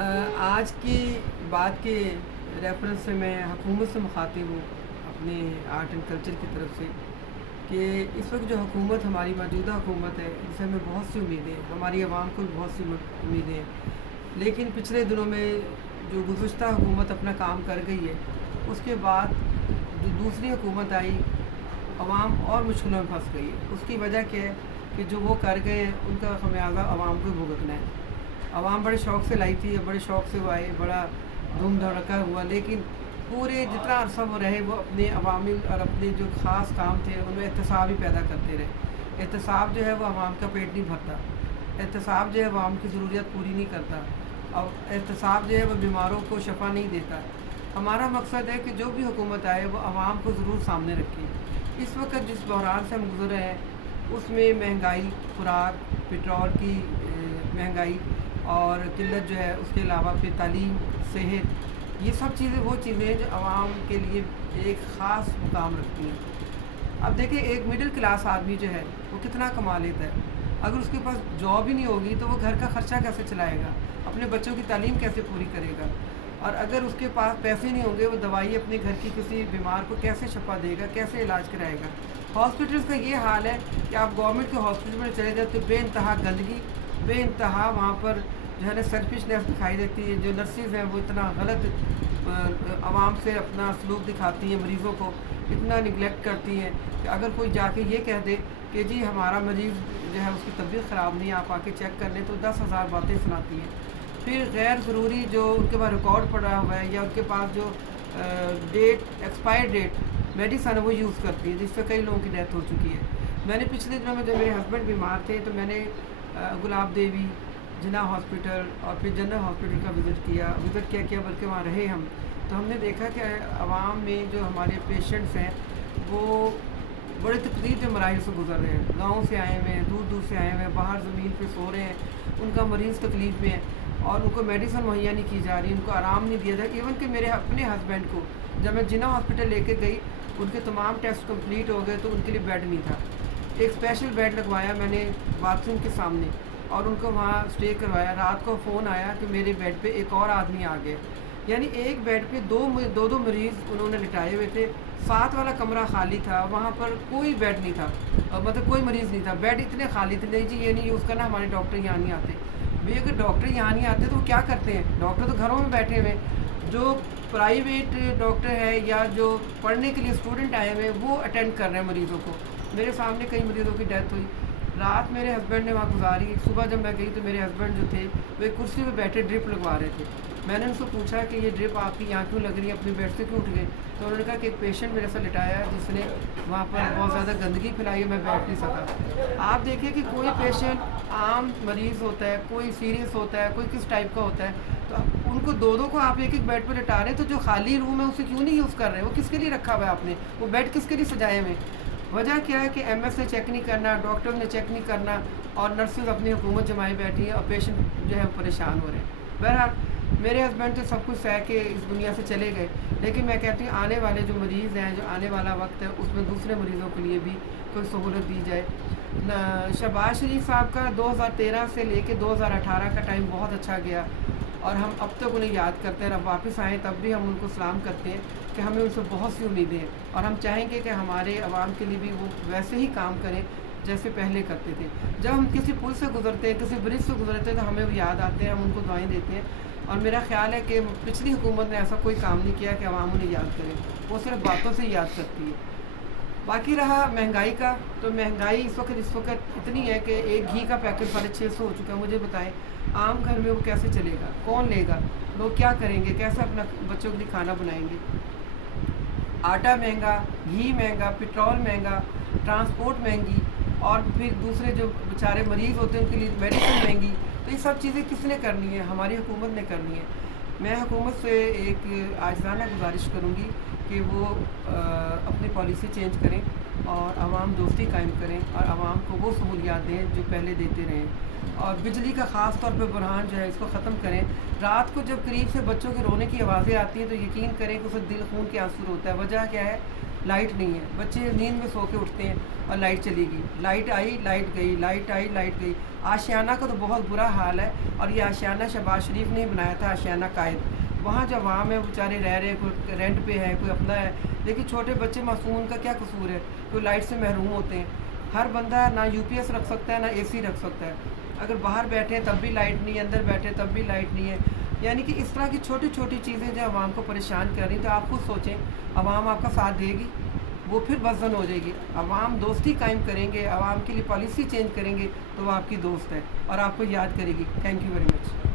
आज की बात के रेफरेंस से मैं हुकूमत से मुखातिब हूँ अपने आर्ट एंड कल्चर की तरफ से कि इस वक्त जो हुकूमत हमारी मौजूदा हुकूमत है इससे हमें बहुत सी उम्मीदें हैं, हमारी आवाम को भी बहुत सी उम्मीदें हैं। लेकिन पिछले दिनों में जो गुज़श्ता हुकूमत अपना काम कर गई है उसके बाद जो दूसरी हुकूमत आई आवाम और मुश्किलों में फंस गई है। उसकी वजह क्या है कि जो वो कर गए हैं उनका खमियाजा आवाम को भुगतना है। आवाम बड़े शौक़ से लाई थी, बड़े शौक़ से वो आए, बड़ा धूम धड़का हुआ, लेकिन पूरे जितना अरसा वो रहे वो अपने अवामिल और अपने जो ख़ास काम थे उनमें एहतसाब ही पैदा करते रहे। एहतसाब जो है वो आवाम का पेट नहीं भरता, एहतसाब जो है आवाम की ज़रूरियत पूरी नहीं करता, और एहतसाब जो है वो बीमारों को शफा नहीं देता। हमारा मकसद है कि जो भी हुकूमत आए वो आवाम को ज़रूर सामने रखे। इस वक्त जिस बहरान से हम गुज़र रहे हैं उसमें महंगाई, खुराक, पेट्रोल की महंगाई और किल्लत जो है, उसके अलावा फिर तालीम, सेहत, ये सब चीज़ें वो चीज़ें हैं जो आवाम के लिए एक ख़ास मुकाम रखती हैं। अब देखिए एक मिडिल क्लास आदमी जो है वो कितना कमा लेता है, अगर उसके पास जॉब ही नहीं होगी तो वो घर का ख़र्चा कैसे चलाएगा, अपने बच्चों की तालीम कैसे पूरी करेगा, और अगर उसके पास पैसे नहीं होंगे वो दवाई अपने घर की किसी बीमार को कैसे शफा देगा, कैसे इलाज कराएगा। हॉस्पिटल्स का ये हाल है कि आप गवर्नमेंट के हॉस्पिटल में चले जाए तो बेइंतहा गंदगी, बेइंतहा वहाँ पर जो है ना सेल्फिशनेस दिखाई देती है। जो नर्सिस हैं वो इतना गलत आवाम से अपना सलूक दिखाती हैं, मरीज़ों को इतना निगलेक्ट करती हैं कि अगर कोई जाके ये कह दे कि जी हमारा मरीज़ जो है उसकी तबीयत ख़राब नहीं, आप आके चेक कर लें, तो 10,000 बातें सुनाती हैं। फिर गैर ज़रूरी जो उनके पास रिकॉर्ड पड़ा हुआ है या उनके पास जो एक्सपायर डेट मेडिसन है वो यूज़ करती है, जिससे कई लोगों की डेथ हो चुकी है। मैंने पिछले दिनों में जब मेरे हस्बैंड बीमार थे तो मैंने गुलाब देवी, जिन्ना हॉस्पिटल और फिर जनरल हॉस्पिटल का विज़िट किया बल्कि वहाँ रहे हम। तो हमने देखा कि आवाम में जो हमारे पेशेंट्स हैं वो बड़े तकलीफ के मराहिल से गुजर रहे हैं, गाँव से आए हुए हैं, दूर दूर से आए हुए हैं, बाहर ज़मीन पे सो रहे हैं, उनका मरीज़ तकलीफ़ में है और उनको मेडिसिन मुहैया नहीं की जा रही, उनको आराम नहीं दिया जा रहा। इवन कि मेरे अपने हस्बैंड को जब मैं जिन्ना हॉस्पिटल लेके गई, उनके तमाम टेस्ट कंप्लीट हो गए तो उनके लिए बेड नहीं था। एक स्पेशल बेड लगवाया मैंने बाथरूम के सामने और उनको वहाँ स्टे करवाया। रात को फ़ोन आया कि मेरे बेड पे एक और आदमी आ गया, यानी एक बेड पे दो मरीज़ उन्होंने लिटाए हुए थे। साथ वाला कमरा खाली था, वहाँ पर कोई बेड नहीं था, मतलब कोई मरीज़ नहीं था, बेड इतने खाली थे। नहीं जी ये नहीं यूज़ करना, हमारे डॉक्टर यहाँ नहीं आते। भैया अगर डॉक्टर यहाँ नहीं आते तो वो क्या करते हैं, डॉक्टर तो घरों में बैठे हुए हैं। जो प्राइवेट डॉक्टर है या जो पढ़ने के लिए स्टूडेंट आए हुए हैं वो अटेंड कर रहे हैं मरीज़ों को। मेरे सामने कई मरीज़ों की डेथ हुई। रात मेरे हस्बैंड ने वहाँ गुजारी। सुबह जब मैं गई तो मेरे हस्बैंड जो थे वो एक कुर्सी पे बैठे ड्रिप लगवा रहे थे। मैंने उनसे पूछा कि ये ड्रिप आपकी यहाँ क्यों लग रही है, अपने बेड से क्यों उठ गए? तो उन्होंने कहा कि एक पेशेंट मेरे साथ लिटाया है जिसने वहाँ पर बहुत ज़्यादा गंदगी फैलाई है, मैं बैठ नहीं सका। आप देखिए कि कोई पेशेंट आम मरीज़ होता है, कोई सीरियस होता है, कोई किस टाइप का होता है, तो उनको दो को आप एक बेड पर लिटा रहे हैं, तो जो खाली रूम है उसे क्यों नहीं यूज़ कर रहे? वो किसके लिए रखा हुआ है आपने? वो बेड किसके लिए सजाए हुए? वजह क्या है कि एमएस ने चेक नहीं करना, डॉक्टर ने चेक नहीं करना और नर्सेज अपनी हुकूमत जमाई बैठी है और पेशेंट जो है परेशान हो रहे हैं। बहरहाल मेरे हस्बैंड तो सब कुछ सह के इस दुनिया से चले गए, लेकिन मैं कहती हूँ आने वाले जो मरीज़ हैं, जो आने वाला वक्त है उसमें दूसरे मरीज़ों के लिए भी कोई सहूलत दी जाए। शहबाज शरीफ साहब का 2013 से लेके 2018 का टाइम बहुत अच्छा गया और हम अब तक उन्हें याद करते हैं। अब वापस आए तब भी हम उनको सलाम करते हैं कि हमें उनसे बहुत सी उम्मीदें हैं और हम चाहेंगे कि हमारे आवाम के लिए भी वो वैसे ही काम करें जैसे पहले करते थे। जब हम किसी पुल से गुजरते हैं, किसी ब्रिज से गुजरते हैं तो हमें वो याद आते हैं, हम उनको दुआएं देते हैं। और मेरा ख्याल है कि पिछली हुकूमत ने ऐसा कोई काम नहीं किया कि आवाम उन्हें याद करे, वो सिर्फ बातों से ही याद करती है। बाकी रहा महंगाई का, तो महंगाई इस वक्त इतनी है कि एक घी का पैकेट 650 हो चुका है। मुझे बताएं आम घर में वो कैसे चलेगा, कौन लेगा, लोग क्या करेंगे, कैसे अपना बच्चों के लिए खाना बनाएंगे। आटा महंगा, घी महंगा, पेट्रोल महंगा, ट्रांसपोर्ट महंगी और फिर दूसरे जो बेचारे मरीज़ होते हैं उनके लिए मेडिसिन महंगी। तो ये सब चीज़ें किसने करनी है? हमारी हुकूमत ने करनी है। मैं हुकूमत से एक आजिज़ाना गुजारिश करूँगी कि वो अपनी पॉलिसी चेंज करें और आवाम दोस्ती कायम करें और आवाम को वो सहूलियात दें जो पहले देते रहें। और बिजली का ख़ास तौर पर बुरहान जो है इसको ख़त्म करें। रात को जब करीब से बच्चों के रोने की आवाज़ें आती हैं तो यकीन करें कि उसे दिल खून के आंसू होता है। वजह क्या है लाइट नहीं है, बच्चे नींद में सो के उठते हैं और लाइट चली गई, लाइट आई लाइट गई, लाइट आई लाइट गई। आशियाना का तो बहुत बुरा हाल है, और ये आशियाना शहबाज शरीफ ने ही बनाया था, आशियाना कायद। वहाँ जब आवाम है बेचारे रह रहे हैं, कोई रेंट पे है, कोई अपना है, लेकिन छोटे बच्चे मासूम का क्या कसूर है, कोई लाइट से महरूम होते हैं। हर बंदा ना यूपीएस रख सकता है, ना एसी रख सकता है। अगर बाहर बैठे हैं तब भी लाइट नहीं है, अंदर बैठे हैं तब भी लाइट नहीं है। यानी कि इस तरह की छोटी छोटी चीज़ें जो आवाम को परेशान कर रही, तो आप खुद सोचें, आवाम आपका साथ देगी? वो फिर वज़न हो जाएगी। आवाम दोस्ती कायम करेंगे, आवाम के लिए पॉलिसी चेंज करेंगे, तो वो आपकी दोस्त है और आपको याद करेगी। Thank you very much.